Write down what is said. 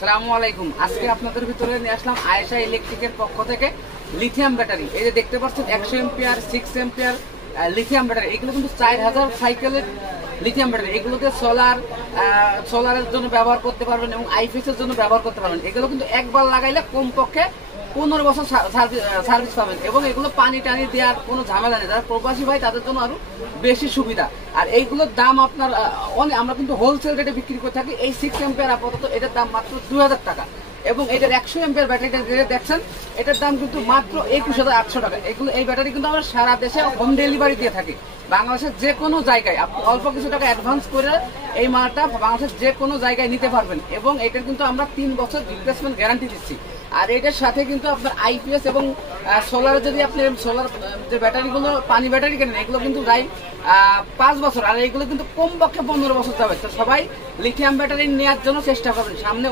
আসসালামু আলাইকুম। আজকে আপনাদের ভিতরে নিয়ে আসলাম আয়েশা ইলেকট্রিকের পক্ষ থেকে লিথিয়াম ব্যাটারি। এই যে দেখতে পাচ্ছেন 100 এম্পিয়ার 6 এম্পিয়ার লিথিয়াম ব্যাটারি। এগুলো কিন্তু 4000 সাইকেলের লিথিয়াম ব্যাটারি। এগুলোকে সোলারের জন্য ব্যবহার করতে পারবেন এবং আইপিএস এর জন্য ব্যবহার করতে পারবেন। এগুলো কিন্তু একবার লাগাইলে কমপক্ষে 15 বছর সার্ভিস পাবেন এবং এগুলো পানি টানি দেওয়ার কোনো ঝামেলা নেই। যারা প্রবাসী ভাই তাদের জন্য আরো বেশি সুবিধা। আর এইগুলোর দাম আপনার আমরা কিন্তু হোলসেল রেটে বিক্রি করে থাকি। এই 6 এম্পিয়ার আপাতত এটার দাম মাত্র 2000 টাকা এবং এটার 100 এম্পিয়ার ব্যাটারিটা যেটা দেখছেন এটার দাম কিন্তু মাত্র 21800 টাকা। এই ব্যাটারি কিন্তু আমরা সারা দেশে হোম ডেলিভারি দিয়ে থাকি। বাংলাদেশের যে কোনো জায়গায় আপনি অল্প কিছু টাকা অ্যাডভান্স করে এই মালটা বাংলাদেশের যে কোনো জায়গায় নিতে পারবেন এবং এটার কিন্তু আমরা 3 বছর রিপ্লেসমেন্ট গ্যারান্টি দিচ্ছি। আর এটার সাথে কিন্তু আপনার আইপিএস এবং সোলার, যদি আপনি সোলার যে ব্যাটারিগুলো পানি ব্যাটারি কেনেন এগুলো কিন্তু প্রায় 5 বছর, আর এগুলো কিন্তু কমপক্ষে 15 বছর যাবে। তো সবাই লিথিয়াম ব্যাটারি নেওয়ার জন্য চেষ্টা করবেন। সামনে